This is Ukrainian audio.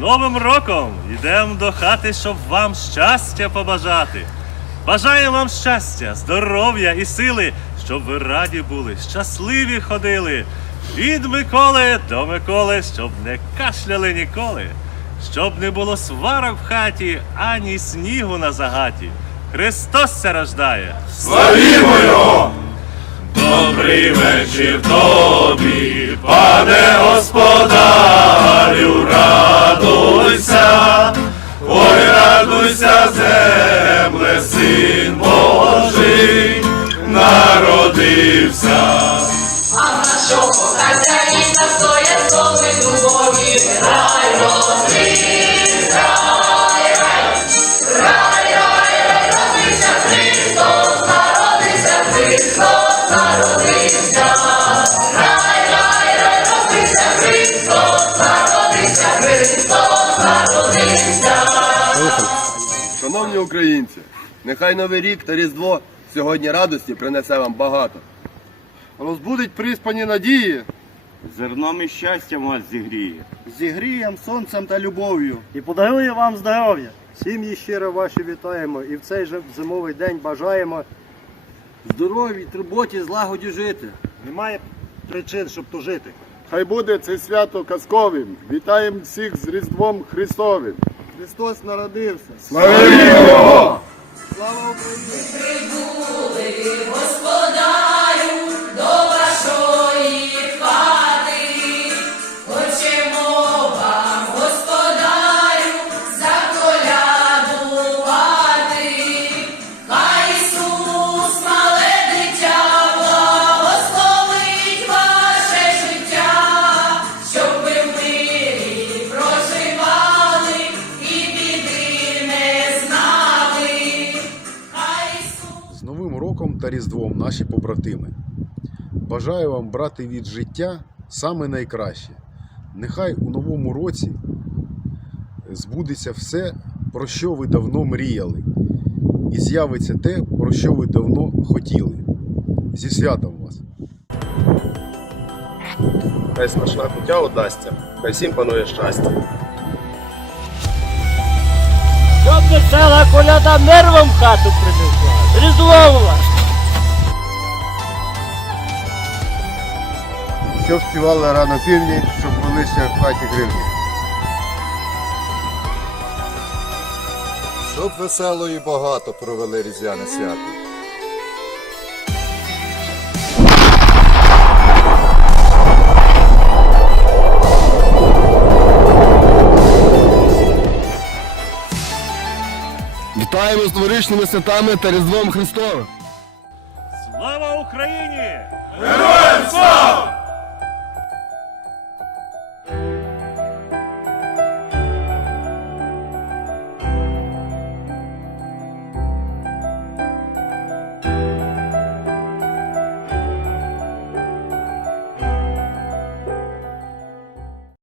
Новим роком йдемо до хати, щоб вам щастя побажати. Бажаємо вам щастя, здоров'я і сили, щоб ви раді були, щасливі ходили. Від Миколи до Миколи, щоб не кашляли ніколи, щоб не було сварок в хаті, ані снігу на загаті. Христос ся рождає. Славімо його! Добрий вечір тобі, пане земле, син Божий, народився. А нашого хазяїна стоять слови любові, рай розріз, рай, рай, рай, рай, рай, родився Христос, народився Христос, народився, рай, рай, родився Христос, народився Христос, народився. Шановні українці, нехай Новий рік та Різдво сьогодні радості принесе вам багато. Розбудить приспані надії, Зерном і щастям вас зігріє. зігрієм сонцем та любов'ю. і подарує вам здоров'я. Сім'ї щиро ваші вітаємо і в цей же зимовий день бажаємо. Здорові, турботі, злагоді жити. Немає причин, щоб тужити. Хай буде це свято казковим. Вітаємо всіх з Різдвом Христовим. Христос народився. Слава Україні! Прибули, господарю, Новим роком та Різдвом наші побратими. Бажаю вам брати від життя саме найкраще. Нехай у новому році збудеться все, про що ви давно мріяли, і з'явиться те, про що ви давно хотіли. Зі святом вас! Хай смачна куття удасться, хай всім панує щастя. Щоб весела коляда нервом хату принесла. Різдво Що співали рано півні, щоб велися в хаті гривні. Щоб весело і багато провели різдвяне свято. Вітаємо з новорічними святами та Різдвом Христовим! Слава Україні! Героям слава!